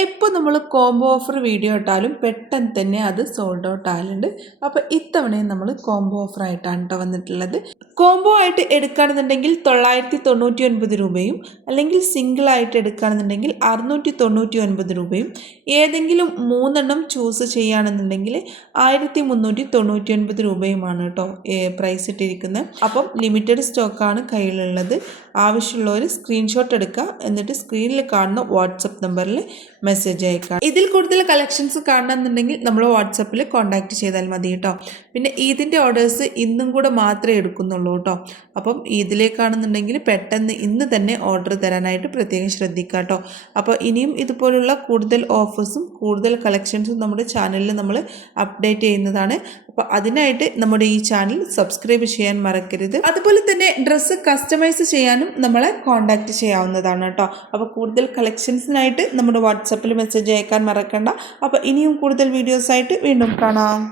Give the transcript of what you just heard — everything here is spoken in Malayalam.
എപ്പോൾ നമ്മൾ കോംബോ ഓഫർ വീഡിയോ ഇട്ടാലും പെട്ടെന്ന് തന്നെ അത് സോൾഡ് ഔട്ട് ആയാലുണ്ട്. അപ്പോൾ ഇത്തവണയും നമ്മൾ കോംബോ ഓഫർ ആയിട്ടാണ് കേട്ടോ വന്നിട്ടുള്ളത്. കോംബോ ആയിട്ട് എടുക്കുകയാണെന്നുണ്ടെങ്കിൽ 999 രൂപയും അല്ലെങ്കിൽ സിംഗിൾ ആയിട്ട് എടുക്കുകയാണെന്നുണ്ടെങ്കിൽ 699 രൂപയും ഏതെങ്കിലും 3 എണ്ണം ചൂസ് ചെയ്യുകയാണെന്നുണ്ടെങ്കിൽ 1399 രൂപയുമാണ് കേട്ടോ പ്രൈസ് ഇട്ടിരിക്കുന്നത്. അപ്പം ലിമിറ്റഡ് സ്റ്റോക്കാണ് കയ്യിലുള്ളത്. ആവശ്യമുള്ളവർ സ്ക്രീൻഷോട്ട് എടുക്കുക, എന്നിട്ട് സ്ക്രീനിൽ കാണുന്ന വാട്സപ്പ് നമ്പറിൽ മെസ്സേജ് അയക്കാം. ഇതിൽ കൂടുതൽ കളക്ഷൻസ് കാണണമെന്നുണ്ടെങ്കിൽ നമ്മൾ വാട്സപ്പിൽ കോൺടാക്റ്റ് ചെയ്താൽ മതി കേട്ടോ. പിന്നെ ഈദിൻ്റെ ഓർഡേഴ്സ് ഇന്നും കൂടെ മാത്രമേ എടുക്കുന്നുള്ളൂ കേട്ടോ. അപ്പം ഈദിലേക്കാണെന്നുണ്ടെങ്കിൽ പെട്ടെന്ന് ഇന്ന് തന്നെ ഓർഡർ തരാനായിട്ട് പ്രത്യേകം ശ്രദ്ധിക്കുക കേട്ടോ. അപ്പോൾ ഇനിയും ഇതുപോലുള്ള കൂടുതൽ ഓഫേഴ്സും കൂടുതൽ കളക്ഷൻസും നമ്മുടെ ചാനലിൽ നമ്മൾ അപ്ഡേറ്റ് ചെയ്യുന്നതാണ്. അപ്പോൾ അതിനായിട്ട് നമ്മുടെ ഈ ചാനൽ സബ്സ്ക്രൈബ് ചെയ്യാൻ മറക്കരുത്. അതുപോലെ തന്നെ ഡ്രസ്സ് കസ്റ്റമൈസ് ചെയ്യാനും നമ്മളെ കോൺടാക്റ്റ് ചെയ്യാവുന്നതാണ് കേട്ടോ. അപ്പോൾ കൂടുതൽ കളക്ഷൻസിനായിട്ട് നമ്മുടെ വാട്സപ്പിൽ മെസ്സേജ് അയക്കാൻ മറക്കണ്ട. അപ്പോൾ ഇനിയും കൂടുതൽ വീഡിയോസായിട്ട് വീണ്ടും കാണാം.